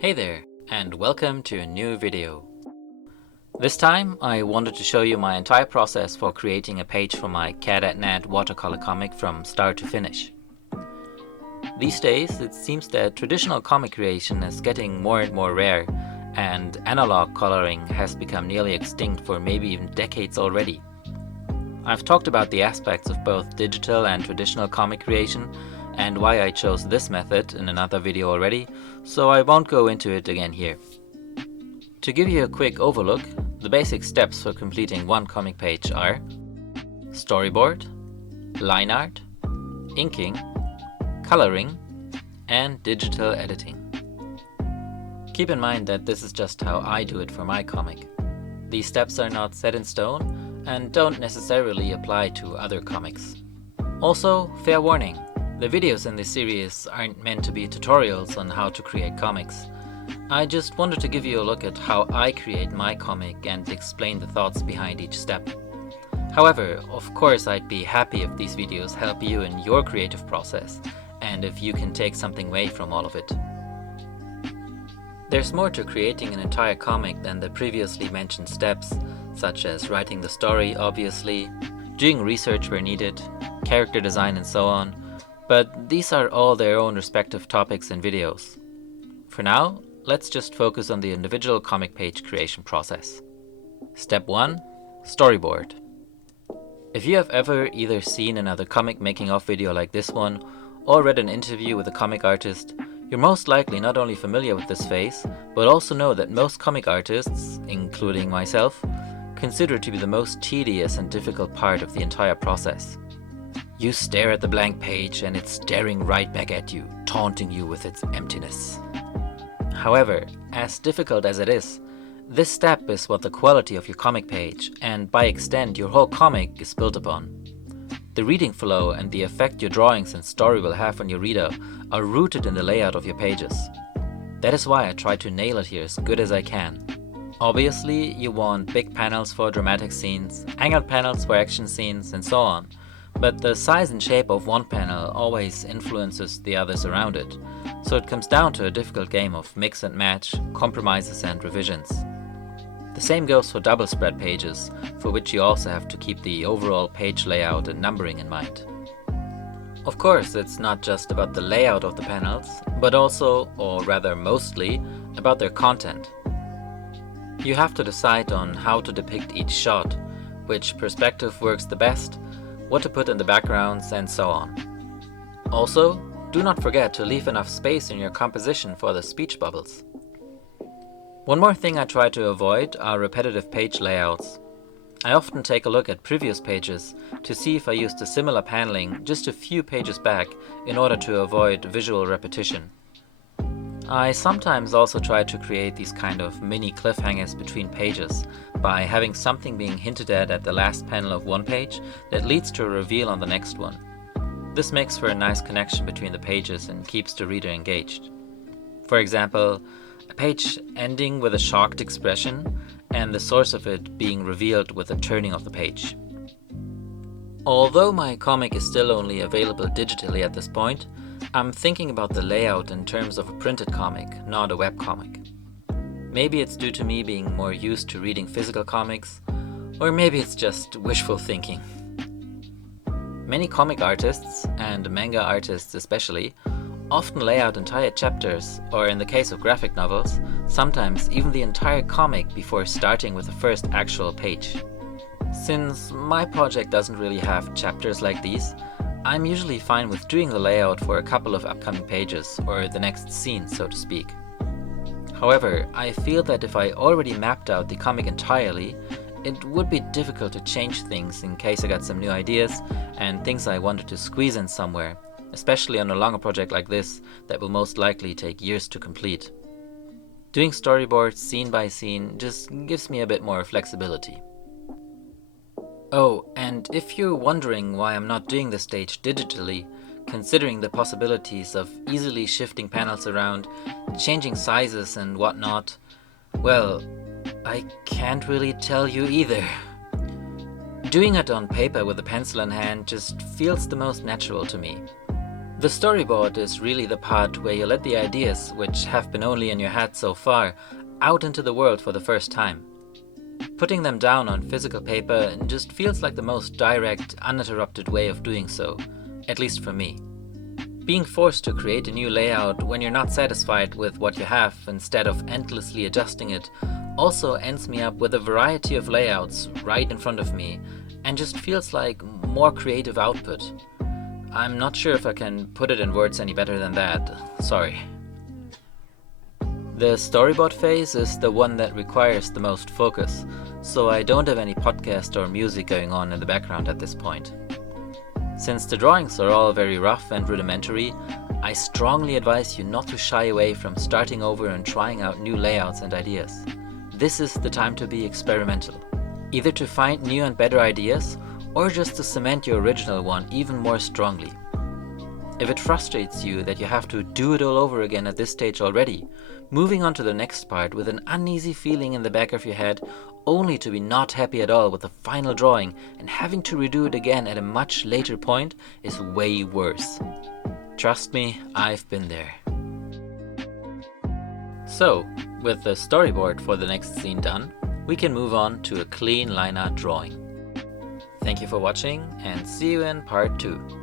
Hey there, and welcome to a new video. This time I wanted to show you my entire process for creating a page for my Cat@Nat watercolor comic from start to finish. These days it seems that traditional comic creation is getting more and more rare, and analog coloring has become nearly extinct for maybe even decades already. I've talked about the aspects of both digital and traditional comic creation and why I chose this method in another video already, so I won't go into it again here. To give you a quick overlook, the basic steps for completing one comic page are storyboard, line art, inking, coloring, and digital editing. Keep in mind that this is just how I do it for my comic. These steps are not set in stone and don't necessarily apply to other comics. Also, fair warning, the videos in this series aren't meant to be tutorials on how to create comics. I just wanted to give you a look at how I create my comic and explain the thoughts behind each step. However, of course I'd be happy if these videos help you in your creative process and if you can take something away from all of it. There's more to creating an entire comic than the previously mentioned steps, such as writing the story obviously, doing research where needed, character design and so on. But these are all their own respective topics and videos. For now, let's just focus on the individual comic page creation process. Step 1. Storyboard. If you have ever either seen another comic making of video like this one, or read an interview with a comic artist, you're most likely not only familiar with this phase, but also know that most comic artists, including myself, consider it to be the most tedious and difficult part of the entire process. You stare at the blank page and it's staring right back at you, taunting you with its emptiness. However, as difficult as it is, this step is what the quality of your comic page, and by extent your whole comic, is built upon. The reading flow and the effect your drawings and story will have on your reader are rooted in the layout of your pages. That is why I try to nail it here as good as I can. Obviously, you want big panels for dramatic scenes, angled panels for action scenes, and so on. But the size and shape of one panel always influences the others around it, so it comes down to a difficult game of mix and match, compromises and revisions. The same goes for double spread pages, for which you also have to keep the overall page layout and numbering in mind. Of course, it's not just about the layout of the panels, but also, or rather mostly, about their content. You have to decide on how to depict each shot, which perspective works the best, what to put in the backgrounds, and so on. Also, do not forget to leave enough space in your composition for the speech bubbles. One more thing I try to avoid are repetitive page layouts. I often take a look at previous pages to see if I used a similar paneling just a few pages back in order to avoid visual repetition. I sometimes also try to create these kind of mini cliffhangers between pages by having something being hinted at the last panel of one page that leads to a reveal on the next one. This makes for a nice connection between the pages and keeps the reader engaged. For example, a page ending with a shocked expression and the source of it being revealed with the turning of the page. Although my comic is still only available digitally at this point, I'm thinking about the layout in terms of a printed comic, not a webcomic. Maybe it's due to me being more used to reading physical comics, or maybe it's just wishful thinking. Many comic artists, and manga artists especially, often lay out entire chapters, or in the case of graphic novels, sometimes even the entire comic before starting with the first actual page. Since my project doesn't really have chapters like these, I'm usually fine with doing the layout for a couple of upcoming pages, or the next scene, so to speak. However, I feel that if I already mapped out the comic entirely, it would be difficult to change things in case I got some new ideas and things I wanted to squeeze in somewhere, especially on a longer project like this that will most likely take years to complete. Doing storyboards scene by scene just gives me a bit more flexibility. Oh, and if you're wondering why I'm not doing the stage digitally, considering the possibilities of easily shifting panels around, changing sizes and whatnot, well, I can't really tell you either. Doing it on paper with a pencil in hand just feels the most natural to me. The storyboard is really the part where you let the ideas, which have been only in your head so far, out into the world for the first time. Putting them down on physical paper just feels like the most direct, uninterrupted way of doing so, at least for me. Being forced to create a new layout when you're not satisfied with what you have instead of endlessly adjusting it also ends me up with a variety of layouts right in front of me and just feels like more creative output. I'm not sure if I can put it in words any better than that, sorry. The storyboard phase is the one that requires the most focus, so I don't have any podcast or music going on in the background at this point. Since the drawings are all very rough and rudimentary, I strongly advise you not to shy away from starting over and trying out new layouts and ideas. This is the time to be experimental, either to find new and better ideas, or just to cement your original one even more strongly. If it frustrates you that you have to do it all over again at this stage already, moving on to the next part with an uneasy feeling in the back of your head, only to be not happy at all with the final drawing and having to redo it again at a much later point is way worse. Trust me, I've been there. So, with the storyboard for the next scene done, we can move on to a clean line art drawing. Thank you for watching and see you in part 2.